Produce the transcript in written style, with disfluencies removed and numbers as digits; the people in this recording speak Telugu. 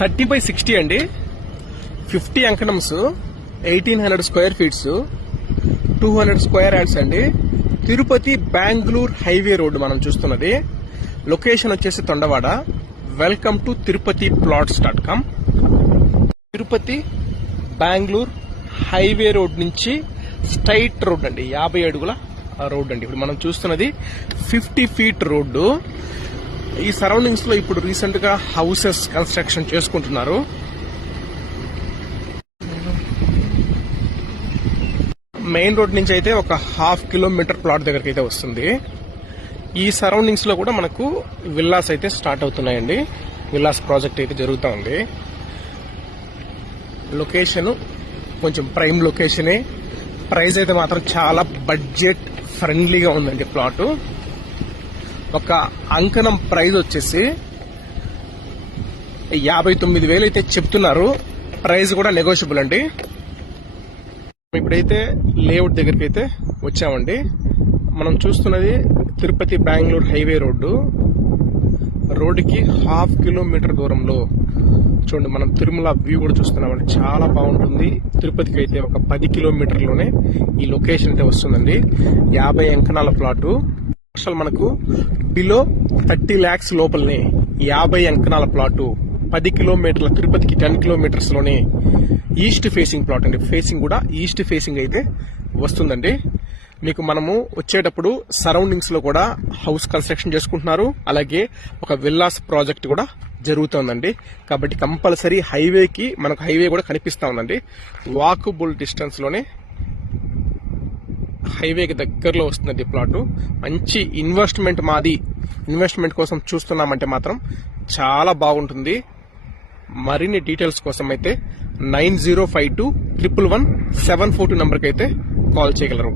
30/60 అండి. 50 అంకణమ్స్, 1800 స్క్వేర్ ఫీట్స్, 200 స్క్వేర్ యార్డ్స్ అండి. తిరుపతి బెంగళూరు హైవే రోడ్డు మనం చూస్తున్నది. లొకేషన్ వచ్చేసి Tondavada. Welcome to Tirupati plots.com. Tirupati Bengaluru highway road నుంచి స్ట్రైట్ రోడ్ అండి, 50 అడుగుల రోడ్ అండి. ఇప్పుడు మనం చూస్తున్నది 50 ఫీట్ రోడ్డు. ఈ సరౌండింగ్స్ లో ఇప్పుడు రీసెంట్ గా హౌసెస్ కన్స్ట్రక్షన్ చేసుకుంటున్నారు. మెయిన్ రోడ్ నుంచి అయితే ఒక 1/2 కిలోమీటర్ ప్లాట్ దగ్గరికి అయితే వస్తుంది. ఈ సరౌండింగ్స్ లో కూడా మనకు విల్లాస్ అయితే స్టార్ట్ అవుతున్నాయండి. విల్లాస్ ప్రాజెక్ట్ అయితే జరుగుతూ ఉంది. లొకేషన్ కొంచెం ప్రైమ్ లొకేషనే. ప్రైస్ అయితే మాత్రం చాలా బడ్జెట్ ఫ్రెండ్లీగా ఉందండి. ప్లాట్ ఒక అంకణం ప్రైస్ వచ్చేసి 59,000 అయితే చెప్తున్నారు. ప్రైస్ కూడా నెగోషియబుల్ అండి. ఇప్పుడైతే లేఅవుట్ దగ్గరికి అయితే వచ్చామండి. మనం చూస్తున్నది తిరుపతి బెంగళూరు హైవే రోడ్డు. రోడ్డుకి 1/2 కిలోమీటర్ దూరంలో చూడండి మనం తిరుమల వ్యూ కూడా చూస్తున్నామండి. చాలా బాగుంటుంది. తిరుపతికి అయితే ఒక 10 కిలోమీటర్లోనే ఈ లొకేషన్ అయితే వస్తుందండి. 50 అంకణాల ప్లాటు. అసలు మనకు బిలో 30 lakhs లోపలనే 50 అంకణాల ప్లాటు, 10 కిలోమీటర్ల, తిరుపతికి 10 కిలోమీటర్స్ లోనే ఈస్ట్ ఫేసింగ్ ప్లాట్ అండి. ఫేసింగ్ కూడా ఈస్ట్ ఫేసింగ్ అయితే వస్తుందండి. మీకు మనము వచ్చేటప్పుడు సరౌండింగ్స్ లో కూడా హౌస్ కన్స్ట్రక్షన్ చేసుకుంటున్నారు. అలాగే ఒక విల్లాస్ ప్రాజెక్ట్ కూడా జరుగుతుందండి. కాబట్టి కంపల్సరీ హైవేకి మనకు హైవే కూడా కనిపిస్తా ఉందండి. వాకబుల్ డిస్టెన్స్ లోనే హైవేకి దగ్గరలో వస్తుందండి ప్లాట్. మంచి ఇన్వెస్ట్మెంట్ మాది. ఇన్వెస్ట్మెంట్ కోసం చూస్తున్నామంటే మాత్రం చాలా బాగుంటుంది. మరిన్ని డీటెయిల్స్ కోసం అయితే 9052111742 నంబర్కి అయితే కాల్ చేయగలరు.